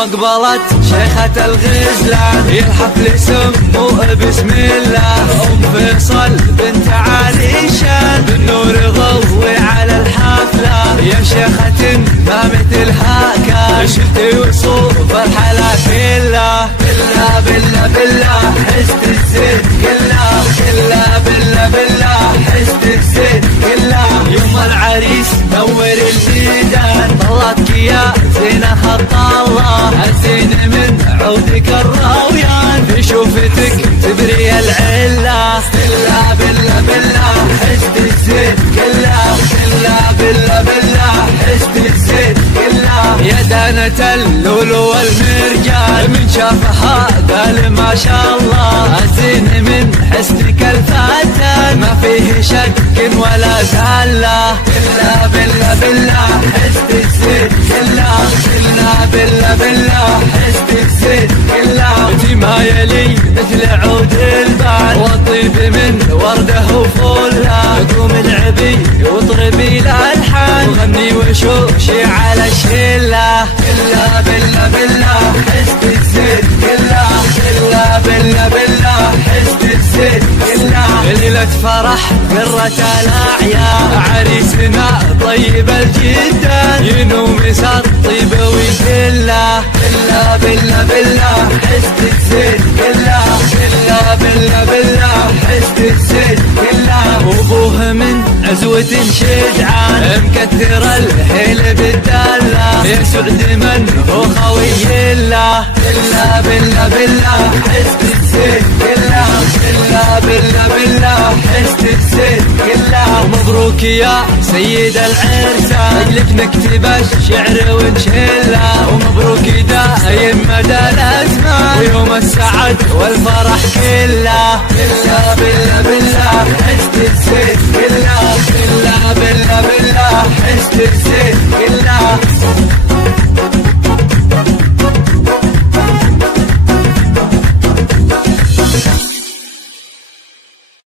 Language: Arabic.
اقبلت شيخة الغزلان الحفل سموه بسم الله ام فيصل بنت عليشان بالنور ضوي على الحفلة يا شيخة ما مثلها كان شفتي وصوف الحلا كله كله بالله بالله حست الزين كله كله بالله بالله حست الزين كله يوم العريس نور الميدان طلعتك يا زينة خط الله الزين من عودك الراويان في شوفتك تبري العلة كله بالله بالله حست الزين كله كله بالله بالله حست الزين كله يا دانة اللولو والمرجان من شافها قال ما شاء الله الزين من حسنك الفتان ما فيه شك ولا زالة كله بالله بالله حست الزين كله كله بالله بالله حست الزين كله انتي ما يلي مثل عود البان والطيب من ورده وفله قوم العبي واطربي الالحان وغني وشوشي على الشله كله بالله بالله حست الزين كله كله بالله بالله حست الزين كله ليلة فرح قرة الاعيان عريسنا طيب الجدان ينوم يسر طيب ويكله كله بالله بالله حست الزين كله كله بالله بالله حست الزين كله وابوه من عزوة شجعان مكثر الحيل بالدلة يسعد من هو خوي له كله بالله بالله حست الزين كله كله بالله بالله حست الزين كله مبروك يا سيد العرسان اجلك نكتب الشعر ونشله ومبروك دايم مدى الازمان ويوم السعد والفرح كله كله بالله بالله حست الزين كله كله بالله بالله حست الزين كله